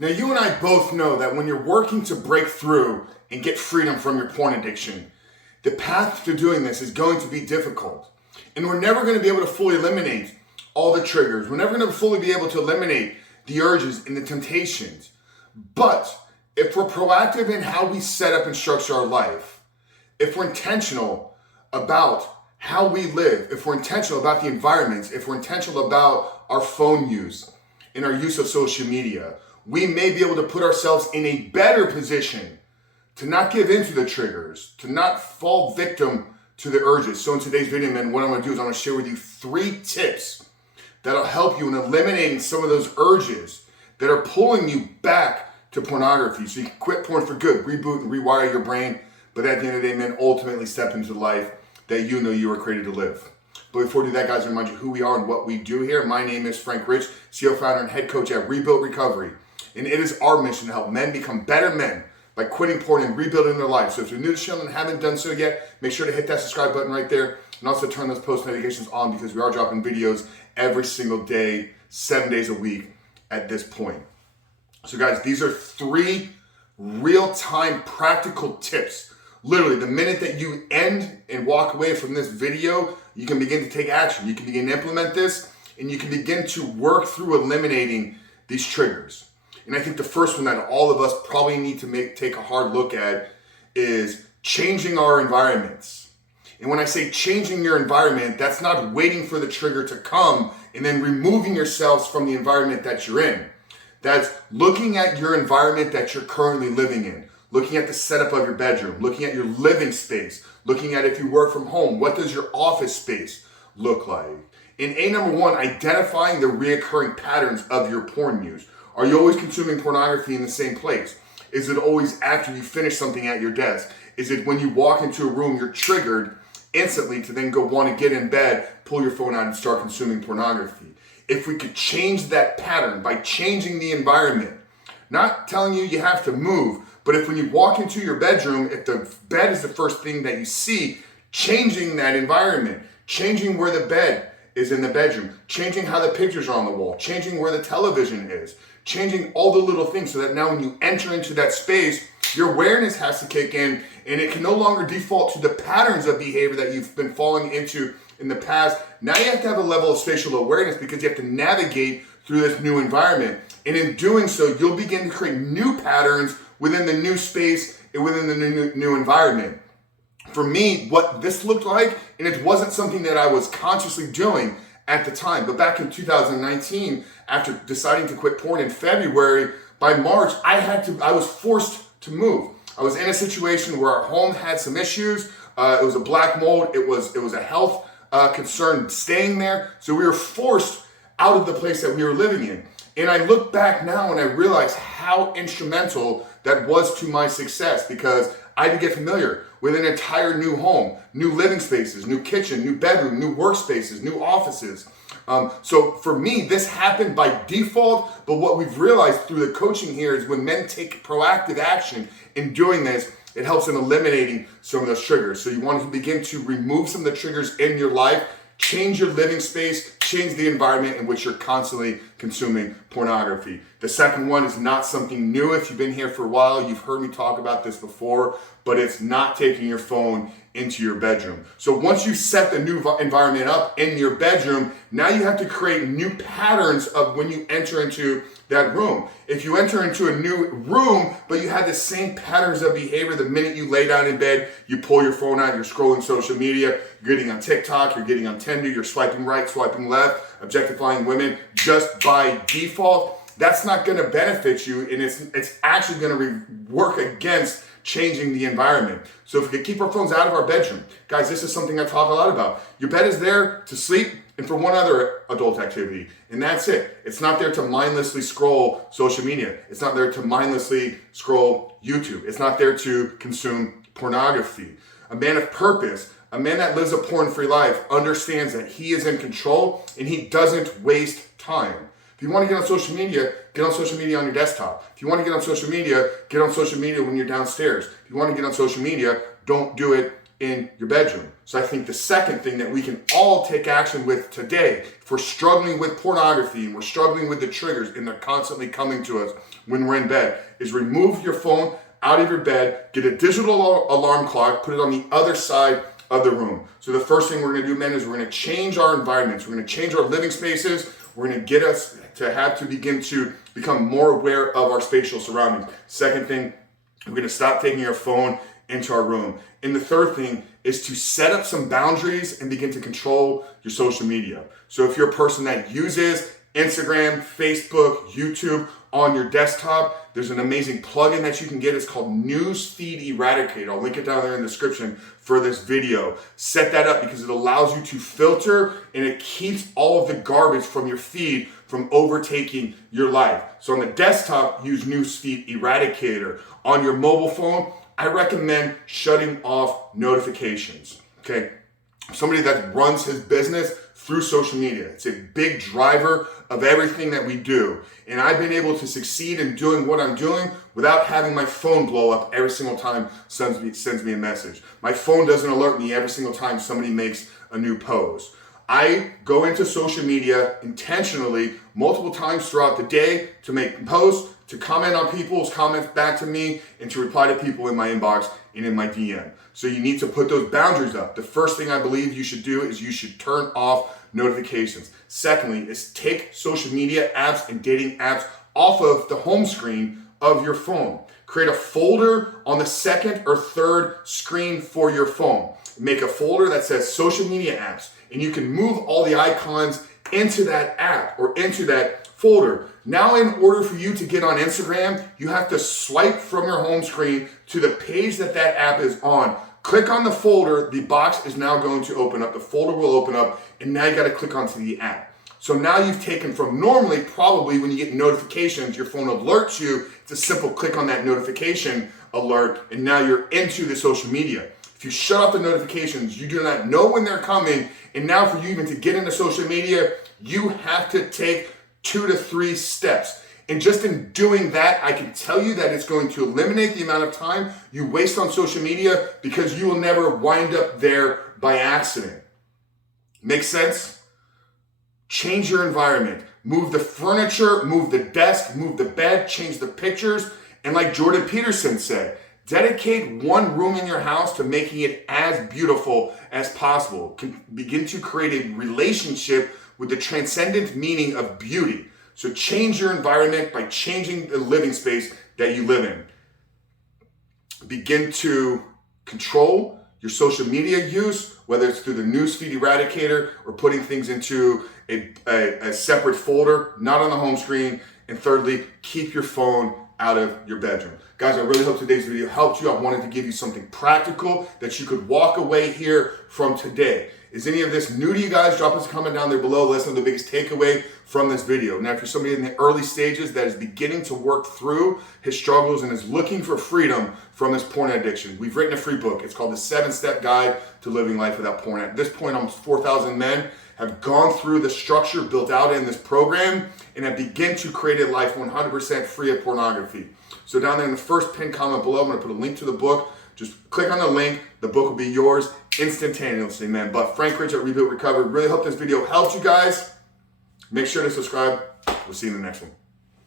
Now, you and I both know that when you're working to break through and get freedom from your porn addiction, the path to doing this is going to be difficult. And we're never going to be able to fully eliminate all the triggers. We're never going to fully be able to eliminate the urges and the temptations. But if we're proactive in how we set up and structure our life, if we're intentional about how we live, if we're intentional about the environments, if we're intentional about our phone use and our use of social media, we may be able to put ourselves in a better position to not give in to the triggers, to not fall victim to the urges. So in today's video, man, what I'm gonna do is I'm gonna share with you 3 tips that'll help you in eliminating some of those urges that are pulling you back to pornography. So you can quit porn for good, reboot and rewire your brain, but at the end of the day, man, ultimately step into the life that you know you were created to live. But before we do that, guys, I remind you who we are and what we do here. My name is Frank Rich, CEO, founder, and head coach at Rebuilt Recovery. And it is our mission to help men become better men by quitting porn and rebuilding their life. So if you're new to the channel and haven't done so yet, make sure to hit that subscribe button right there and also turn those post notifications on because we are dropping videos every single day, 7 days a week at this point. So guys, these are 3 real-time practical tips. Literally, the minute that you end and walk away from this video, you can begin to take action. You can begin to implement this and you can begin to work through eliminating these triggers. And I think the first one that all of us probably need to take a hard look at is changing our environments. And when I say changing your environment, that's not waiting for the trigger to come and then removing yourselves from the environment that you're in. That's looking at your environment that you're currently living in, looking at the setup of your bedroom, looking at your living space, looking at if you work from home, what does your office space look like? And number 1, identifying the reoccurring patterns of your porn use. Are you always consuming pornography in the same place? Is it always after you finish something at your desk? Is it when you walk into a room, you're triggered instantly to then go want to get in bed, pull your phone out and start consuming pornography? If we could change that pattern by changing the environment, not telling you have to move, but if when you walk into your bedroom, if the bed is the first thing that you see, changing that environment, changing where the bed is in the bedroom, changing how the pictures are on the wall, changing where the television is, changing all the little things so that now when you enter into that space, your awareness has to kick in and it can no longer default to the patterns of behavior that you've been falling into in the past. Now you have to have a level of spatial awareness because you have to navigate through this new environment. And in doing so, you'll begin to create new patterns within the new space and within the new environment. For me, what this looked like, and it wasn't something that I was consciously doing at the time, but back in 2019, after deciding to quit porn in February, by March, I was forced to move. I was in a situation where our home had some issues. It was a black mold. It was a health concern staying there. So we were forced out of the place that we were living in. And I look back now and I realize how instrumental that was to my success because I had to get familiar with an entire new home, new living spaces, new kitchen, new bedroom, new workspaces, new offices. So for me, this happened by default, but what we've realized through the coaching here is when men take proactive action in doing this, it helps in eliminating some of those triggers. So you want to begin to remove some of the triggers in your life, change your living space, change the environment in which you're constantly consuming pornography. The second one is not something new. If you've been here for a while, you've heard me talk about this before, but it's not taking your phone into your bedroom. So once you set the new environment up in your bedroom, now you have to create new patterns of when you enter into that room. If you enter into a new room, but you have the same patterns of behavior the minute you lay down in bed, you pull your phone out, you're scrolling social media, you're getting on TikTok, you're getting on Tinder, you're swiping right, swiping left, objectifying women just by default, that's not going to benefit you, and it's actually going to work against changing the environment. So if we could keep our phones out of our bedroom, guys, this is something I talk a lot about. Your bed is there to sleep and for one other adult activity, and that's it. It's not there to mindlessly scroll social media. It's not there to mindlessly scroll YouTube. It's not there to consume pornography. A man of purpose, a man that lives a porn-free life, understands that he is in control and he doesn't waste time. If you want to get on social media on your desktop. If you want to get on social media when you're downstairs. If you want to get on social media, don't do it in your bedroom. So I think the second thing that we can all take action with today, if we're struggling with pornography and we're struggling with the triggers and they're constantly coming to us when we're in bed, is remove your phone out of your bed, get a digital alarm clock, put it on the other side of the room. So the first thing we're going to do, men, is we're going to change our environments. We're going to change our living spaces. We're going to get us to have to begin to become more aware of our spatial surroundings. Second thing, we're going to stop taking our phone into our room. And the third thing is to set up some boundaries and begin to control your social media. So if you're a person that uses Instagram, Facebook, YouTube on your desktop, there's an amazing plugin that you can get. It's called Newsfeed Eradicator. I'll link it down there in the description for this video. Set that up because it allows you to filter and it keeps all of the garbage from your feed from overtaking your life. So on the desktop, use Newsfeed Eradicator. On your mobile phone, I recommend shutting off notifications. Okay, somebody that runs his business through social media. It's a big driver of everything that we do. And I've been able to succeed in doing what I'm doing without having my phone blow up every single time somebody sends me a message. My phone doesn't alert me every single time somebody makes a new post. I go into social media intentionally multiple times throughout the day to make posts, to comment on people's comments back to me, and to reply to people in my inbox and in my DM. So you need to put those boundaries up. The first thing I believe you should do is you should turn off notifications. Secondly, is take social media apps and dating apps off of the home screen of your phone. Create a folder on the second or third screen for your phone. Make a folder that says social media apps, and you can move all the icons into that app or into that folder. Now, in order for you to get on Instagram, you have to swipe from your home screen to the page that that app is on. Click on the folder, the box is now going to open up, the folder will open up, and now you got to click onto the app. So now you've taken from normally, probably when you get notifications, your phone alerts you. It's a simple click on that notification alert, and now you're into the social media. If you shut off the notifications, you do not know when they're coming, and now for you even to get into social media, you have to take 2 to 3 steps. And just in doing that, I can tell you that it's going to eliminate the amount of time you waste on social media because you will never wind up there by accident. Make sense? Change your environment. Move the furniture, move the desk, move the bed, change the pictures. And like Jordan Peterson said, dedicate one room in your house to making it as beautiful as possible. Begin to create a relationship with the transcendent meaning of beauty. So change your environment by changing the living space that you live in. Begin to control your social media use, whether it's through the Newsfeed Eradicator or putting things into a separate folder, not on the home screen. And thirdly, keep your phone out of your bedroom. Guys, I really hope today's video helped you. I wanted to give you something practical that you could walk away here from today. Is any of this new to you guys? Drop us a comment down there below. Let us know the biggest takeaway from this video. Now, if you're somebody in the early stages that is beginning to work through his struggles and is looking for freedom from his porn addiction, we've written a free book. It's called The 7-Step Guide to Living Life Without Porn. At this point, almost 4,000 men have gone through the structure built out in this program and have begun to create a life 100% free of pornography. So down there in the first pinned comment below, I'm going to put a link to the book. Just click on the link. The book will be yours instantaneously, man. But Frank Rich at Rebuild Recovery. Really hope this video helped you guys. Make sure to subscribe. We'll see you in the next one.